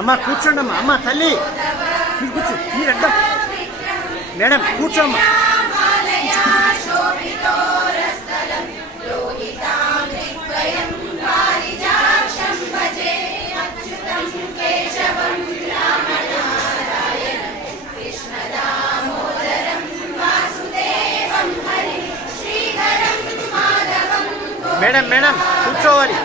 అమ్మ కూర్చోండి అమ్మా. అమ్మ తల్లి మీరు కూర్చో. మీరు అడ్డం మేడం కూర్చోమ్మా. మేడం మేడం కూర్చోవాలి.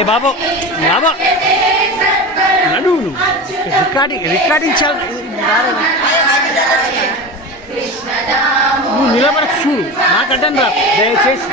ఏ బాబు బాబా నడు రికార్డింగ్ చాలా నువ్వు నిలబడకు చూడు. నాకు అడ్డం రా దయచేసి.